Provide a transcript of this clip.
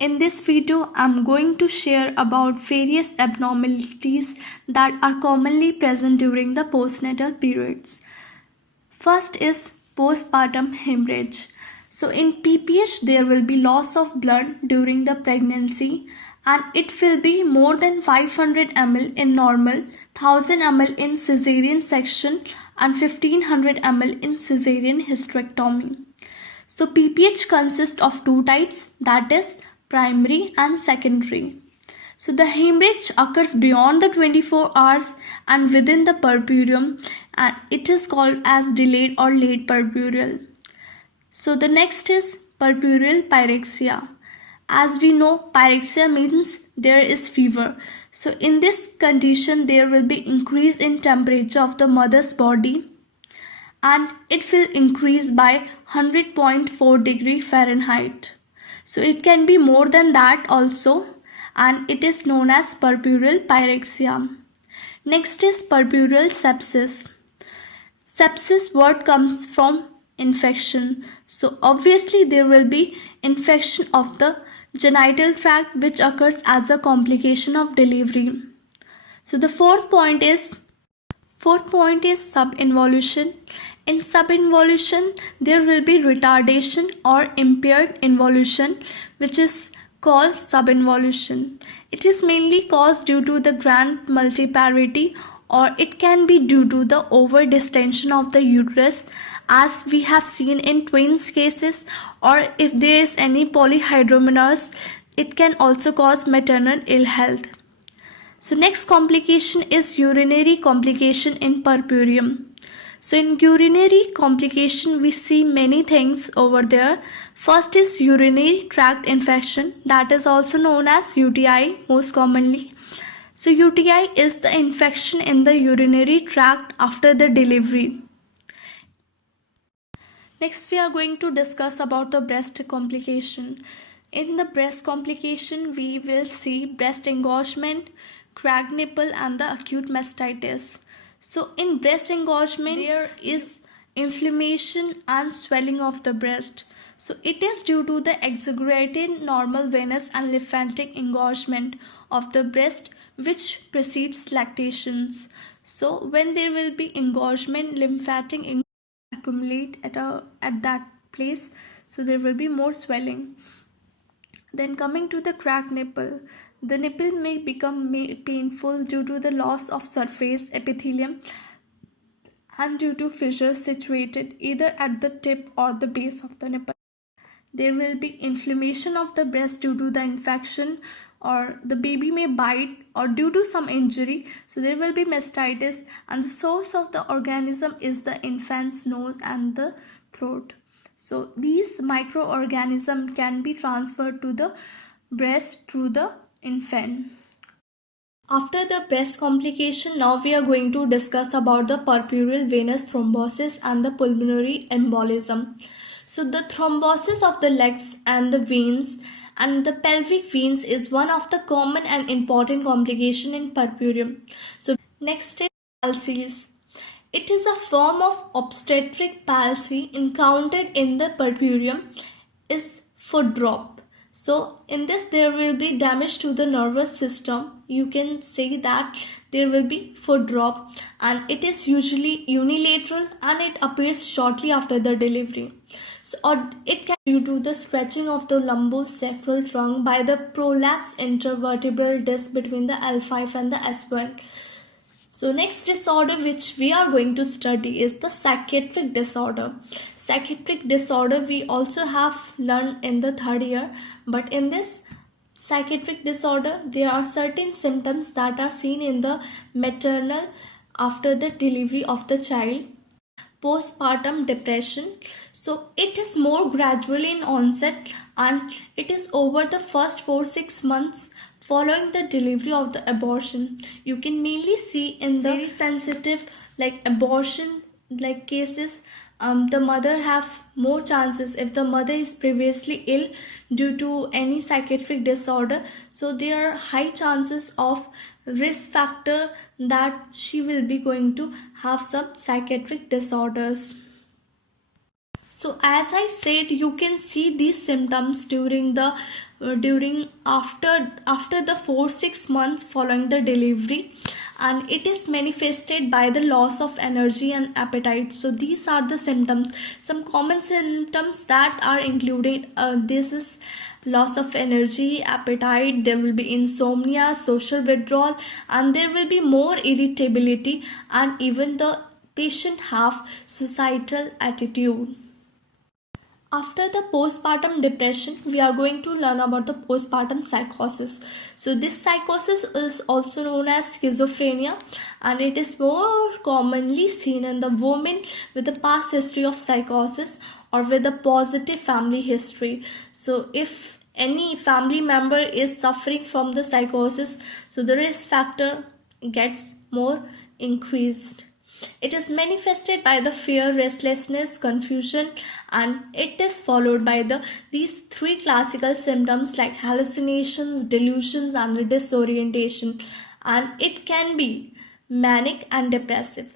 In this video, I'm going to share about various abnormalities that are commonly present during the postnatal periods. First is postpartum hemorrhage. So in PPH, there will be loss of blood during the pregnancy, and it will be more than 500 ml in normal, 1000 ml in cesarean section, and 1500 ml in cesarean hysterectomy. So PPH consists of two types, that is primary and secondary. So the hemorrhage occurs beyond the 24 hours and within the puerperium, and it is called as delayed or late puerperal. So the next is puerperal pyrexia. As we know, pyrexia means there is fever. So in this condition, there will be increase in temperature of the mother's body, and it will increase by 100.4 degree Fahrenheit. So it can be more than that also, and it is known as puerperal pyrexia. Next is puerperal sepsis. Sepsis word comes from infection. So obviously there will be infection of the genital tract which occurs as a complication of delivery. So the fourth point is subinvolution. In subinvolution, there will be retardation or impaired involution, which is called subinvolution. It is mainly caused due to the grand multiparity, or it can be due to the overdistension of the uterus, as we have seen in twins cases, or if there is any polyhydramnios, it can also cause maternal ill health. So next complication is urinary complication in puerperium. So in urinary complication, we see many things over there. First is urinary tract infection, that is also known as UTI most commonly. So UTI is the infection in the urinary tract after the delivery. Next, we are going to discuss about the breast complication. In the breast complication, we will see breast engorgement, cracked nipple, and the acute mastitis. So in breast engorgement, there is inflammation and swelling of the breast. So it is due to the exaggerated normal venous and lymphatic engorgement of the breast which precedes lactations. So when there will be engorgement, lymphatic accumulate at that place, so there will be more swelling. Then coming to the cracked nipple, the nipple may become painful due to the loss of surface epithelium and due to fissures situated either at the tip or the base of the nipple. There will be inflammation of the breast due to the infection, or the baby may bite, or due to some injury, so there will be mastitis, and the source of the organism is the infant's nose and the throat. So these microorganisms can be transferred to the breast through the infant. After the breast complication, now we are going to discuss about the puerperal venous thrombosis and the pulmonary embolism. So the thrombosis of the legs and the veins and the pelvic veins is one of the common and important complication in puerperium. So next is palsies. It is a form of obstetric palsy encountered in the puerperium, is foot drop. So in this there will be damage to the nervous system. You can say that there will be foot drop, and it is usually unilateral and it appears shortly after the delivery. So or it can be due to the stretching of the lumbosacral trunk by the prolapsed intervertebral disc between the L5 and the S1. So next disorder which we are going to study is the psychiatric disorder. Psychiatric disorder we also have learned in the third year, but in this psychiatric disorder there are certain symptoms that are seen in the maternal after the delivery of the child. Postpartum depression, so it is more gradual in onset and it is over the first 4-6 months following the delivery of the abortion. You can mainly see in the very sensitive like abortion like cases, the mother have more chances if the mother is previously ill due to any psychiatric disorder, so there are high chances of risk factor that she will be going to have some psychiatric disorders. So as I said, you can see these symptoms during the during after the 4-6 months following the delivery, and it is manifested by the loss of energy and appetite. So these are the symptoms, some common symptoms that are included. This is loss of energy, appetite, there will be insomnia, social withdrawal, and there will be more irritability, and even the patient have suicidal attitude. After the postpartum depression, we are going to learn about the postpartum psychosis. So this psychosis is also known as schizophrenia, and it is more commonly seen in the women with a past history of psychosis or with a positive family history. So if any family member is suffering from the psychosis, so the risk factor gets more increased. It is manifested by the fear, restlessness, confusion, and it is followed by these three classical symptoms like hallucinations, delusions, and the disorientation. And it can be manic and depressive.